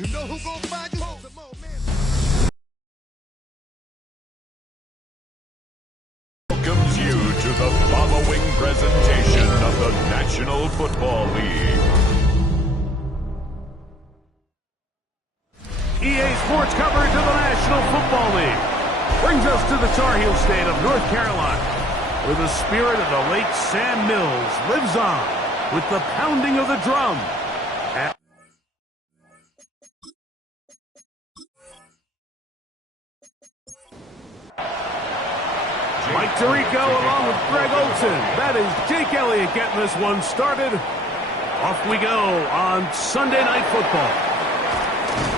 You know who gonna find you? Some more men. Welcomes you to the following presentation of the National Football League. EA Sports coverage of the National Football League brings us to the Tar Heel state of North Carolina, where the spirit of the late Sam Mills lives on with the pounding of the drum. Mike Tirico along with Greg Olson. That is Jake Elliott getting this one started. Off we go on Sunday Night Football.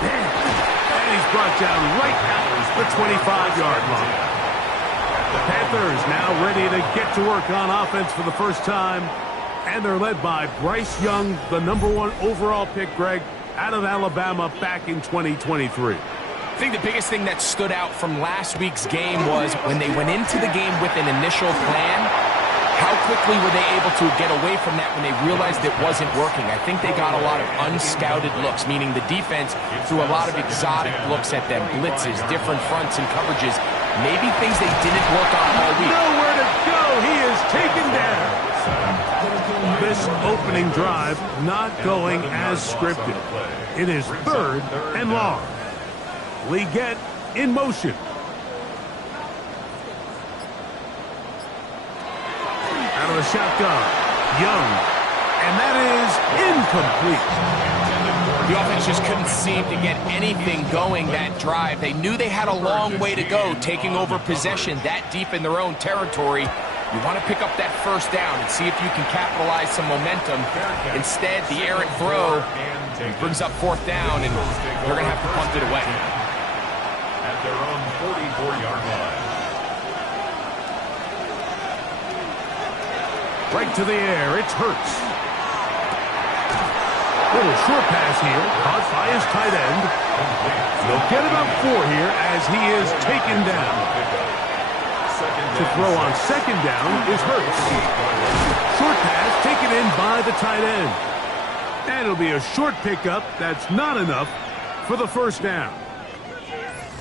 And he's brought down right at the 25-yard line. The Panthers now ready to get to work on offense for the first time. And they're led by Bryce Young, the #1 overall pick, Greg, out of Alabama back in 2023. I think the biggest thing that stood out from last week's game was when they went into the game with an initial plan, how quickly were they able to get away from that when they realized it wasn't working? I think they got a lot of unscouted looks, meaning the defense threw a lot of exotic looks at them, blitzes, different fronts and coverages, maybe things they didn't work on all week. Nowhere to go. He is taken down. This opening drive not going as scripted. It is 3rd and long. Leggett in motion. Out of the shotgun, Young, and that is incomplete. The offense just couldn't seem to get anything going that drive. They knew they had a long way to go, taking over possession that deep in their own territory. You want to pick up that first down and see if you can capitalize some momentum. Instead, the errant throw brings up 4th down, and they're going to have to punt it away. At their own 44-yard line. Right to the air, it's Hurts. Little short pass here, caught by his tight end. They'll get about 4 here as he is taken down. To throw on 2nd down is Hurts. Short pass taken in by the tight end. And it'll be a short pickup. That's not enough for the first down.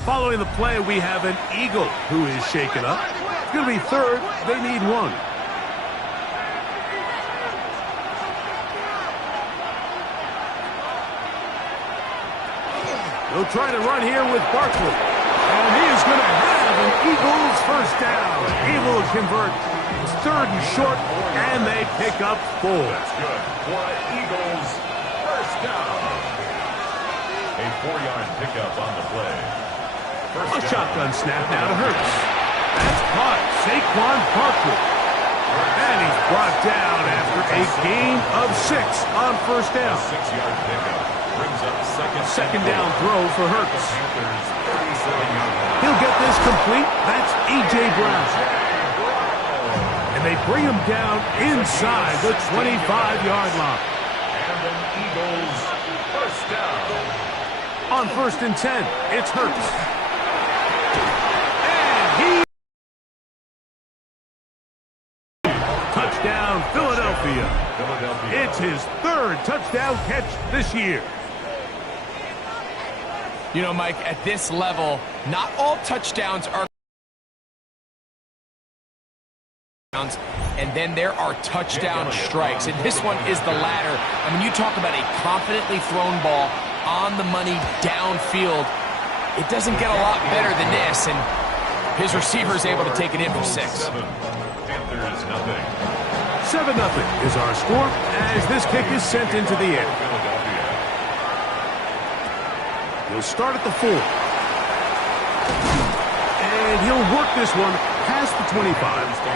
Following the play, we have an Eagle who is shaken up. It's going to be 3rd. They need 1. They'll try to run here with Barkley. And he is going to have an Eagles first down. Able to convert. It's 3rd and short, and they pick up 4. That's good for an Eagles first down. A 4-yard pickup on the play. A shotgun snap now to Hurts. That's caught. Saquon Barkley. And he's brought down after a gain of 6 on first down. 6-yard pickup brings up second down throw for Hurts. He'll get this complete. That's A.J. Brown. And they bring him down inside the 25-yard line. And an Eagles first down. On 1st and 10, it's Hurts. Touchdown, Philadelphia. It's his 3rd touchdown catch this year. You know, Mike, at this level, not all touchdowns are and then there are touchdown strikes, and this one is the latter. I mean, you talk about a confidently thrown ball on the money downfield. It doesn't get a lot better than this, and his receiver is able to take it in for 6. Panthers nothing. 7-0 is our score as this kick is sent into the air. He'll start at the 4. And he'll work this one past the 25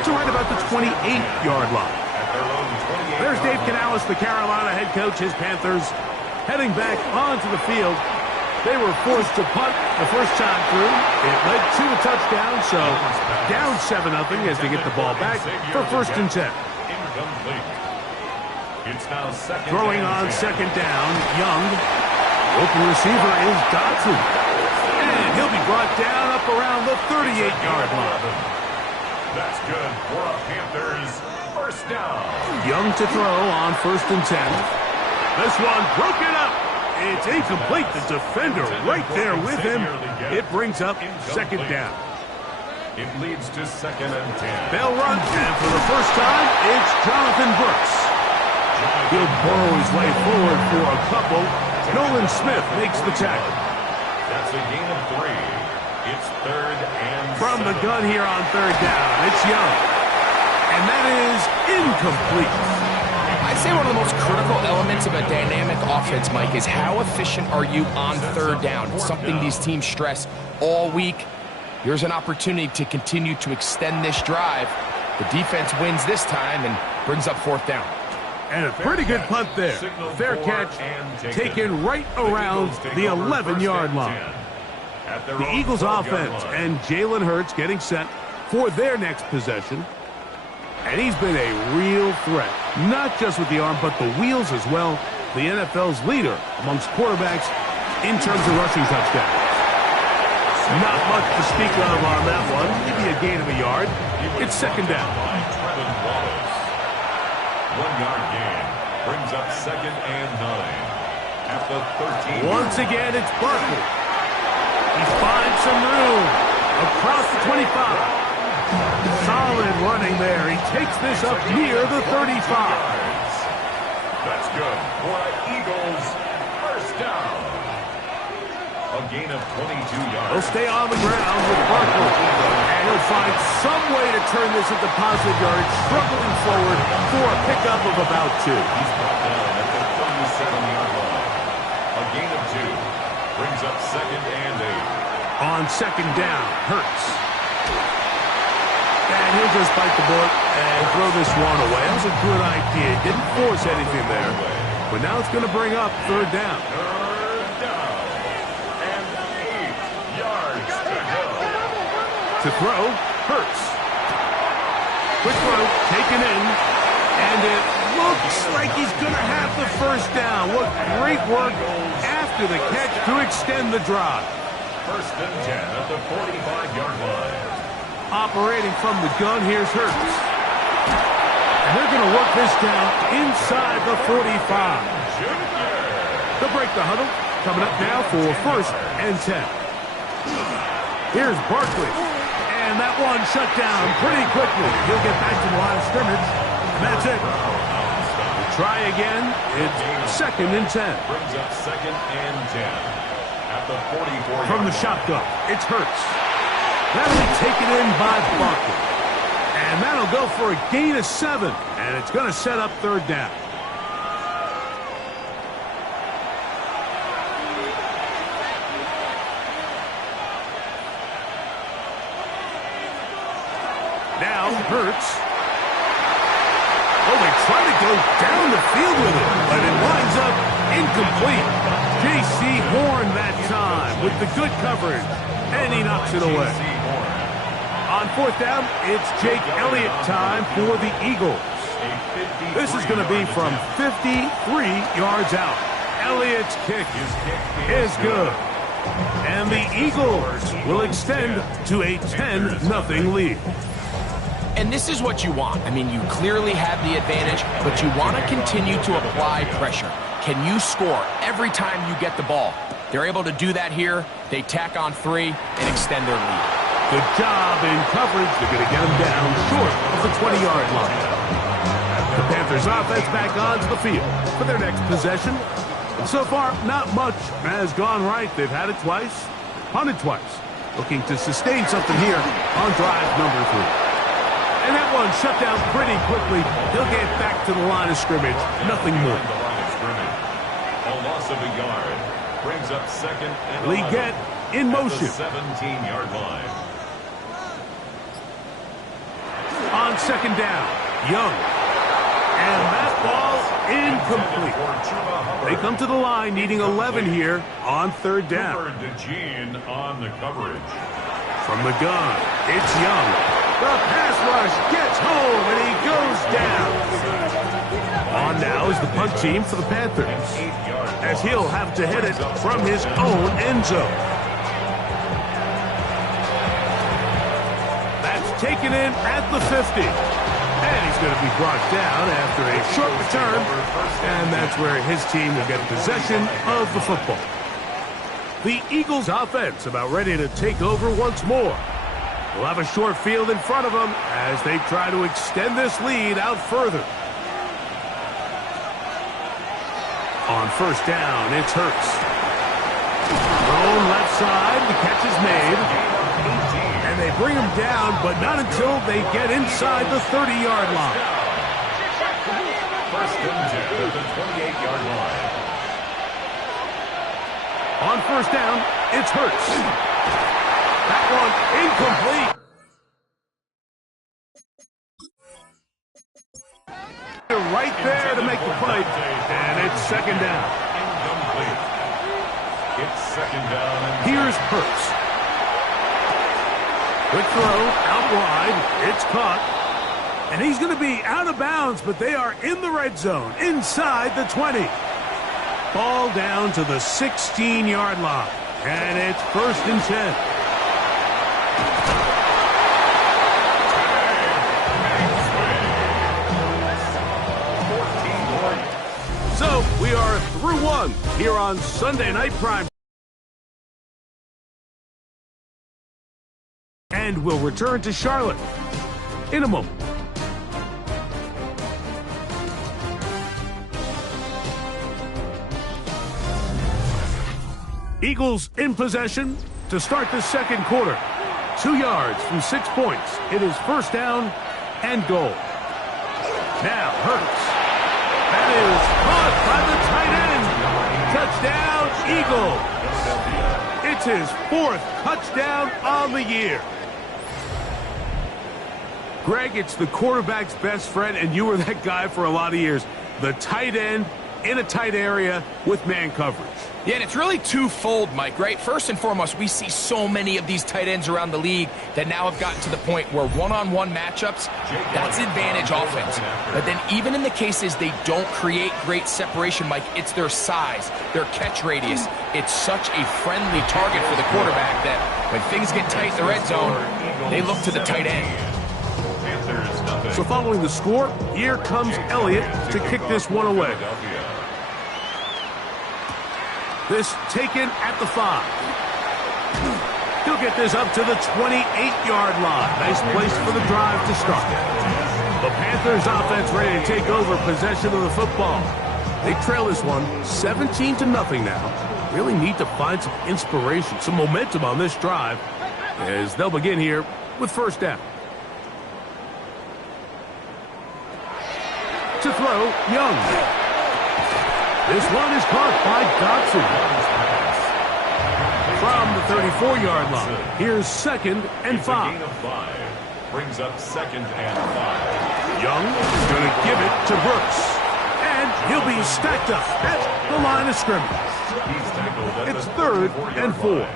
to right about the 28-yard line. There's Dave Canales, the Carolina head coach. His Panthers heading back onto the field. They were forced to punt the first time through. It led to a touchdown, so down 7-0 as they get the ball back for 1st and 10. Throwing on 2nd down, Young. Open receiver is Dodson. And he'll be brought down up around the 38-yard line. That's good for a Panthers first down. Young to throw on 1st and 10. This one broken up. It's incomplete. The defender right there with him. It brings up second down. It leads to 2nd and 10. They'll run, and for the first time, it's Jonathan Brooks. He'll burrow his way forward for a couple. Nolan Smith makes the tackle. That's a gain of 3. It's 3rd and From 7. the gun here on 3rd down, it's Young. And that is incomplete. I'd say one of the most critical elements of a dynamic offense, Mike, is how efficient are you on 3rd down. It's something these teams stress all week. Here's an opportunity to continue to extend this drive. The defense wins this time and brings up 4th down. And a pretty good punt there. Fair catch taken right around the 11-yard line. The Eagles offense and Jalen Hurts getting set for their next possession. And he's been a real threat, not just with the arm, but the wheels as well. The NFL's leader amongst quarterbacks in terms of rushing touchdowns. Not much to speak of on that one. Maybe a gain of a yard. It's 2nd down. 1-yard gain brings up 2nd and 9 at the 13. Once again, it's Barkley. He finds some room across the 25. Solid running there. He takes this up near the 35. That's good for an Eagles first down. A gain of 22 yards. He'll stay on the ground with Barkley. And he'll find some way to turn this into positive yards, struggling forward for a pickup of about 2. He's brought down at the 37-yard line. A gain of 2 brings up 2nd and 8. On 2nd down, Hurts. And he'll just bite the bullet and throw this one away. That was a good idea. Didn't force anything there. But now it's going to bring up 3rd down. 3rd down. And 8 yards to go. To throw, Hurts. Quick throw, taken in. And it looks like he's going to have the first down. What great work after the catch to extend the drive. 1st and 10 at the 45-yard line. Operating from the gun, here's Hurts. And they're going to work this down inside the 45. They'll break the huddle. Coming up now for 1st and 10. Here's Barkley. And that one shut down pretty quickly. He'll get back to the line of scrimmage. And that's it. We'll try again. It's 2nd and 10. Brings up 2nd and 10 at the 44. From the shotgun, it's Hurts. That'll be taken in by Barkley. And that'll go for a gain of 7. And it's going to set up 3rd down. Now, Hurts. Oh, they try to go down the field with it, but it winds up incomplete. J.C. Horn that time with the good coverage, and he knocks it away. On 4th down, it's Jake Elliott time for the Eagles. This is going to be from 53 yards out. Elliott's kick is good. And the Eagles will extend to a 10-0 lead. And this is what you want. I mean, you clearly have the advantage, but you want to continue to apply pressure. Can you score every time you get the ball? They're able to do that here. They tack on 3 and extend their lead. Good job in coverage. They're going to get them down short of the 20-yard line. The Panthers offense back onto the field for their next possession. So far, not much has gone right. They've had it twice, punted twice. Looking to sustain something here on drive number 3. And that one shut down pretty quickly. He'll get back to the line of scrimmage. Nothing more. A loss of a yard brings up 2nd and 11. Leggett in motion. 17-yard line. On 2nd down, Young. And that ball incomplete. They come to the line needing 11 here on 3rd down. DeGene on the coverage. From the gun, it's Young. The pass rush gets home, and he goes down. On now is the punt team for the Panthers, as he'll have to hit it from his own end zone. That's taken in at the 50. And he's going to be brought down after a short return. And that's where his team will get possession of the football. The Eagles offense about ready to take over once more. They'll have a short field in front of them as they try to extend this lead out further. On first down, it's Hurts. Thrown left side, the catch is made. And they bring him down, but not until they get inside the 30-yard line. First and 10 at the 28-yard line. On first down, it's Hurts. That one incomplete. They're right there to make the play, and it's second down. Incomplete. It's second down. And Here's Hurts. Quick throw, out wide, it's caught. And he's going to be out of bounds, but they are in the red zone, inside the 20. Ball down to the 16-yard line, and it's first and 10. So, we are through one here on Sunday Night Prime. And we'll return to Charlotte in a moment. Eagles in possession to start the second quarter. 2 yards from 6 points. It is first down and goal. Now Hurts. That is caught by the tight end. Touchdown, Eagle. It's his 4th touchdown on the year. Greg, it's the quarterback's best friend, and you were that guy for a lot of years. The tight end in a tight area with man coverage. Yeah, and it's really twofold, Mike, right? First and foremost, we see so many of these tight ends around the league that now have gotten to the point where one-on-one matchups, that's advantage offense. But then even in the cases they don't create great separation, Mike, it's their size, their catch radius. It's such a friendly target for the quarterback that when things get tight in the red zone, they look to the tight end. So following the score, here comes Elliott to kick this one away. This taken at the 5. He'll get this up to the 28-yard line. Nice place for the drive to start. The Panthers offense ready to take over possession of the football. They trail this one 17-0 now. Really need to find some inspiration, some momentum on this drive as they'll begin here with first down. To throw, Young. This one is caught by Dotson. From the 34-yard line, here's second and 5. Gain of 5 brings up second and 5. Young is going to give it to Brooks. And he'll be stacked up at the line of scrimmage. He's tackled at It's the third 34-yard and 4. line.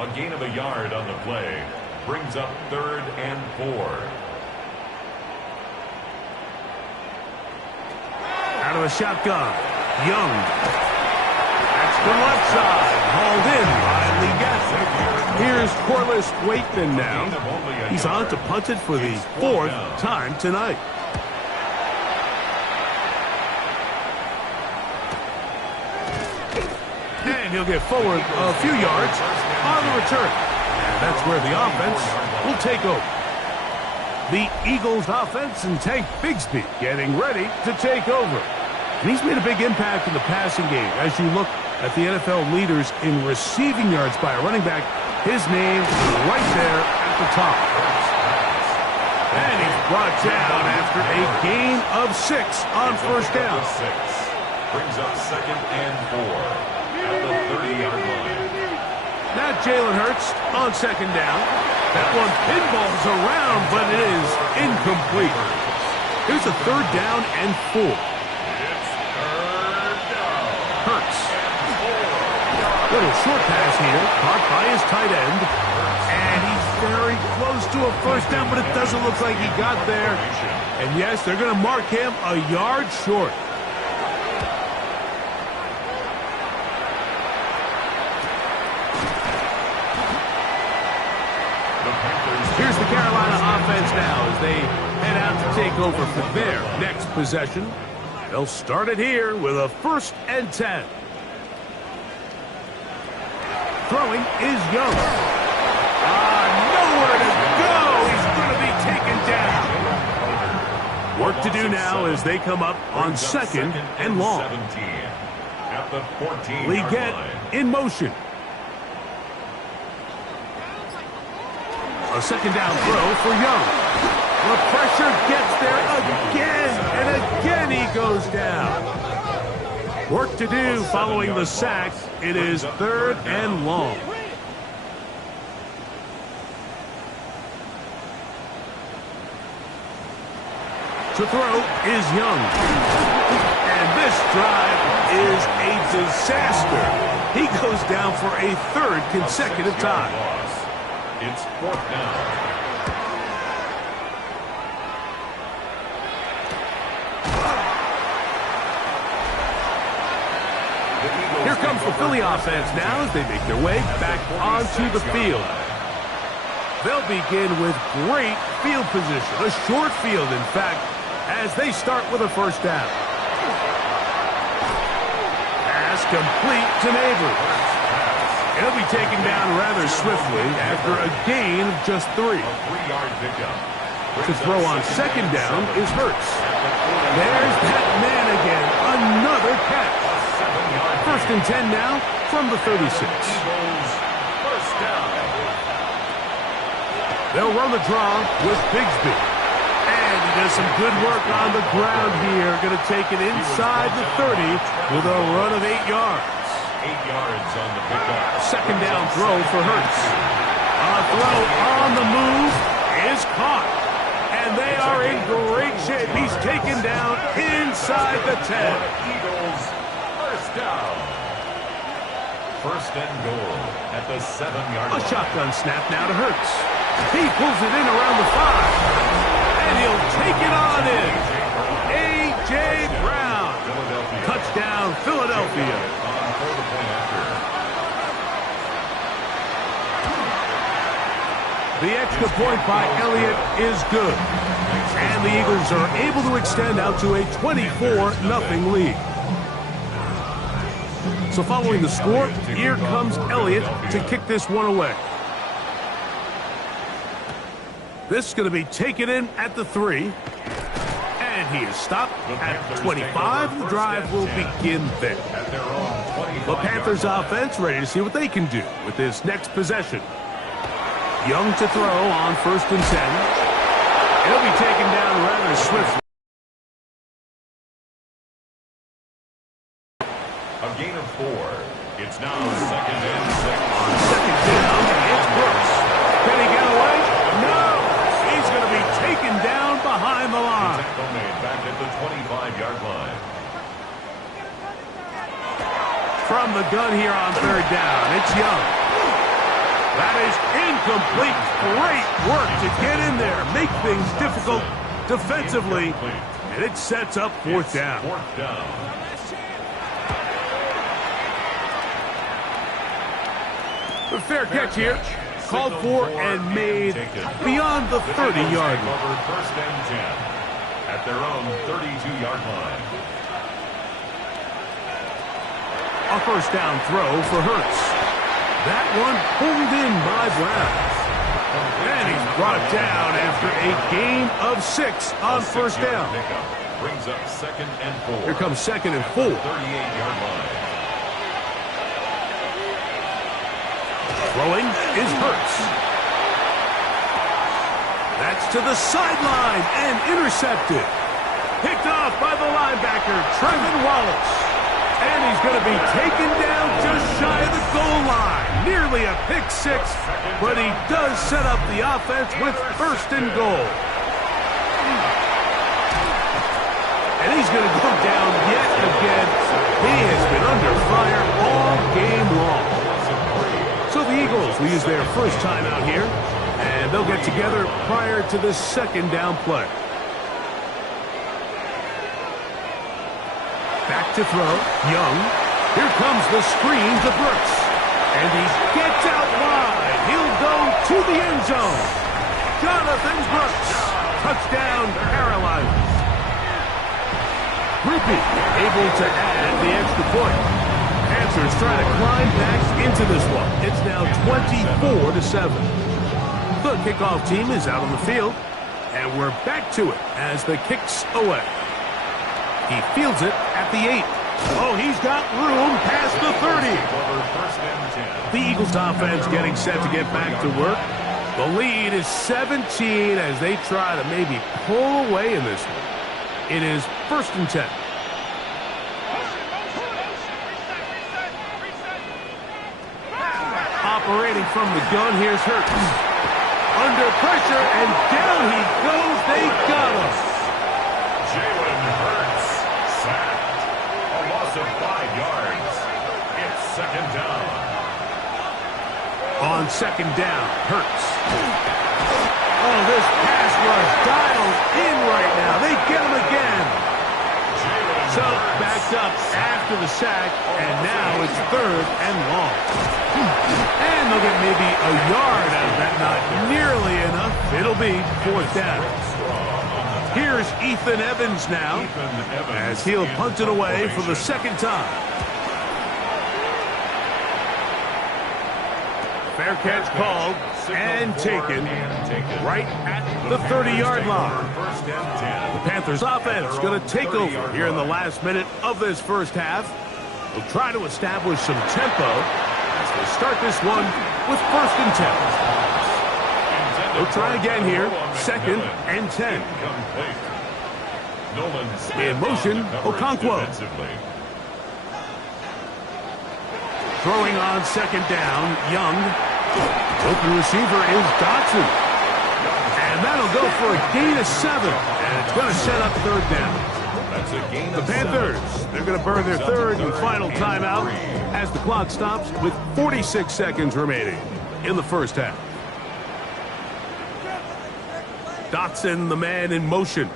A gain of a yard on the play brings up third and 4. Out of the shotgun, Young. That's the left side, hauled in by Lee Gaffney. Here's Corliss Wakeman now. He's on to punt it for the 4th time tonight. And he'll get forward a few yards on the return. And that's where the offense will take over. The Eagles offense and Tank Bigsby getting ready to take over. And he's made a big impact in the passing game. As you look at the NFL leaders in receiving yards by a running back, his name is right there at the top. And he's brought down after a gain of 6 on first down. Brings up second and 4 at the 30-yard line. Now Jalen Hurts on second down. That one pinballs around, but it is incomplete. Here's a third down and 4. Hurts. Little short pass here, caught by his tight end. And he's very close to a first down, but it doesn't look like he got there. And yes, they're going to mark him a yard short. Here's the Carolina offense now as they head out to take over for their next possession. They'll start it here with a 1st and 10. Throwing is Young. Nowhere to go. He's going to be taken down. Work to do now as they come up on 2nd and long. At the 14-yard Leggett in motion. A 2nd down throw for Young. The pressure gets there again, and again he goes down. Work to do following the sack. It is 3rd and long. To throw is Young. And this drive is a disaster. He goes down for a 3rd consecutive time. It's 4th down. Here comes the Philly offense now as they make their way back onto the field. They'll begin with great field position, a short field, in fact, as they start with a 1st down. Pass complete to Neighbors. He'll be taken down rather swiftly after a gain of just 3. To throw on 2nd down is Hurts. There's that man again, another catch. 1st and 10 now from the 36. They'll run the draw with Bigsby. And he does some good work on the ground here. Going to take it inside the 30 with a run of 8 yards. 8 yards on the pickup. 2nd down throw for Hurts. A throw on the move is caught. And they are in great shape. He's taken down inside the 10. Eagles, 1st down. 1st and goal at the 7-yard line. A shotgun snap now to Hurts. He pulls it in around the 5. And he'll take it on in. A.J. Brown. Touchdown, Philadelphia. The extra point by Elliott is good. And the Eagles are able to extend out to a 24-0 lead. So following the score, here comes Elliott to kick this one away. This is going to be taken in at the 3. And he is stopped at 25. The drive will begin there. The Panthers offense ready to see what they can do with this next possession. Young to throw on 1st and 10. He'll be taken down rather swiftly. A gain of 4. It's now 2nd and 6. On 2nd down, it's Brooks. Can he get away? No! He's going to be taken down behind the line. Tackle made back at the 25-yard line. From the gun here on 3rd down, it's Young. That is incomplete. Great work to get in there, make things difficult defensively, and it sets up 4th down. 4th down. A fair catch here, called for and made beyond the 30-yard line. Over 1st and 10 at their own 32-yard line. A 1st down throw for Hurts. That one pulled in by Brown. And he's brought down after a gain of 6 on 1st down. Brings up 2nd and 4. Here comes 2nd and 4. 38-yard line. Throwing is Hurts. That's to the sideline and intercepted. Picked off by the linebacker, Trevin Wallace. And he's going to be taken down just shy of the goal line. Nearly a pick 6, but he does set up the offense with 1st and goal. And he's going to go down yet again. He has been under fire all game long. So the Eagles will use their 1st time out here, and they'll get together prior to the 2nd down play. Back to throw, Young. Here comes the screen to Brooks. And he gets out wide. He'll go to the end zone. Jonathan Brooks. Touchdown, Carolina. Rupi able to add the extra point. Panthers trying to climb back into this one. It's now 24-7. The kickoff team is out on the field, and we're back to it as the kick's away. He fields it at the 8. Oh, he's got room past the 30. The Eagles offense getting set to get back to work. The lead is 17 as they try to maybe pull away in this one. It is 1st and 10. Operating from the gun, here's Hurts. Under pressure, and down he goes. They got him. Jalen Hurts sacked. A loss of 5 yards. It's 2nd down. On 2nd down, Hurts. Oh, this pass rush dialed in right now. They get him again. So backed up after the sack, and now it's 3rd and long. And they'll get maybe a yard out of that. Not nearly enough. It'll be 4th down. Here's Ethan Evans now as he'll punt it away for the 2nd time. Fair catch called and taken right at the 30-yard line. The Panthers offense going to take over here in the last minute of this first half. They'll try to establish some tempo as they start this one with 1st and 10. They'll try again here, 2nd and 10. In motion, Okonkwo. Throwing on 2nd down, Young. Open receiver is Dotson. And that'll go for a gain of 7. And it's going to set up 3rd down. The Panthers, they're going to burn their 3rd and final timeout as the clock stops with 46 seconds remaining in the first half. Dotson, the man in motion.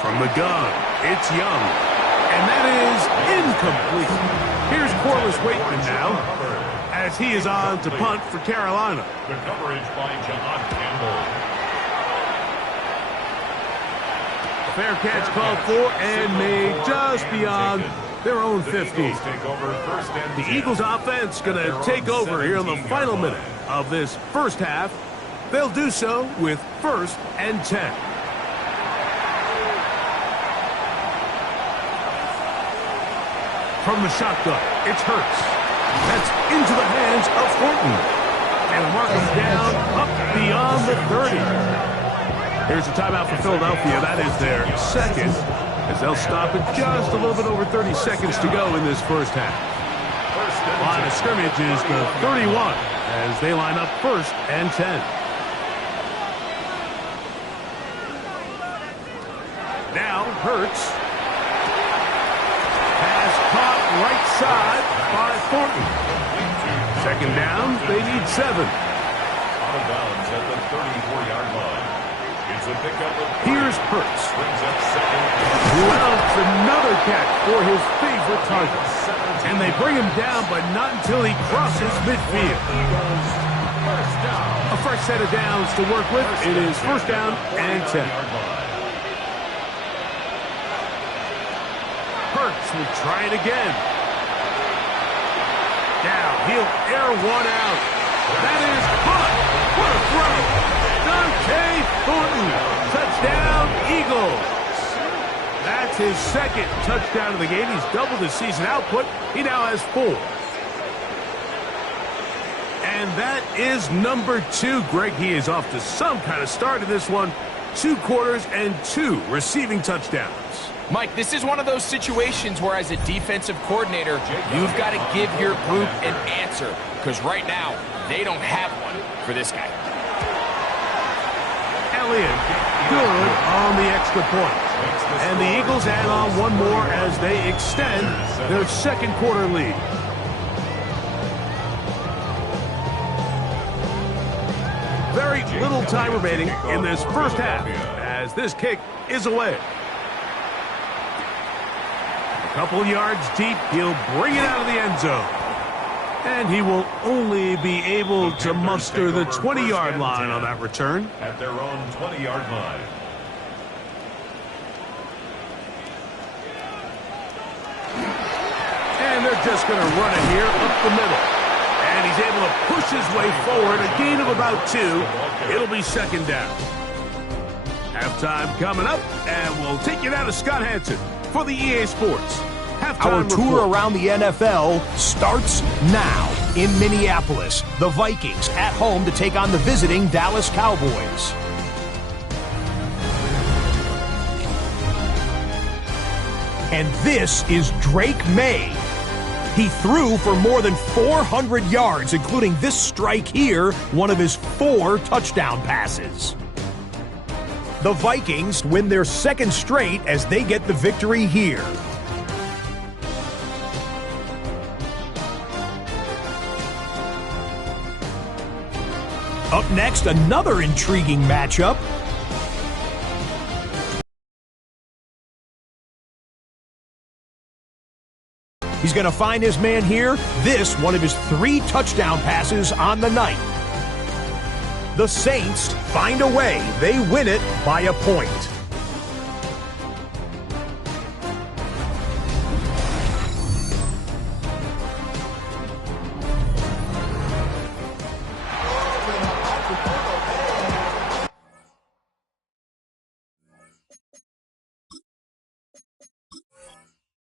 From the gun, it's Young. And that is incomplete. Here's Corliss Waitman now as he is on to punt for Carolina. The coverage by John Campbell. Fair catch called for and made just beyond their own 50. The Eagles offense going to take over here in the final minute of this first half. They'll do so with 1st and 10. From the shotgun, it's Hurts. That's into the hands of Thornton. And mark him down up beyond the 30. Here's a timeout for Philadelphia. That is their 2nd, as they'll stop it just a little bit over 30 seconds to go in this first half. Line of scrimmage is the 31 as they line up 1st and 10. Now Hurts. Right side by Thornton. 2nd down, they need 7. Out of bounds at the 34-yard line. It's a pickup of Here's Hurts. Brings up 2nd. Loves another catch for his favorite target. And they bring him down, but not until he crosses midfield. A fresh set of downs to work with. It is 1st down and 10. Hurts will try it again. Now he'll air one out. That is caught. What a throw. Dante Thornton. Touchdown, Eagles. That's his 2nd touchdown of the game. He's doubled his season output. He now has 4. And that is number 2. Greg, he is off to some kind of start in this one. 2 quarters and 2 receiving touchdowns. Mike, this is one of those situations where as a defensive coordinator, you've got to give your group an answer. Because right now, they don't have one for this guy. Elliott, good on the extra point. And the Eagles add on one more as they extend their 2nd quarter lead. Very little time remaining in this first half as this kick is away. A couple yards deep, he'll bring it out of the end zone. And he will only be able to muster the 20-yard line on that return. At their own 20-yard line. And they're just going to run it here up the middle. And he's able to push his way forward, a gain of about 2. It'll be second down. Halftime coming up, and we'll take you down to Scott Hanson for the EA Sports Halftime Our tour report. around the NFL starts now in Minneapolis. The Vikings at home to take on the visiting Dallas Cowboys. And this is Drake May. He threw for more than 400 yards, including this strike here, one of his 4 touchdown passes. The Vikings win their second straight as they get the victory here. Up next, another intriguing matchup. He's going to find his man here. This, one of his 3 touchdown passes on the night. The Saints find a way. They win it by a point.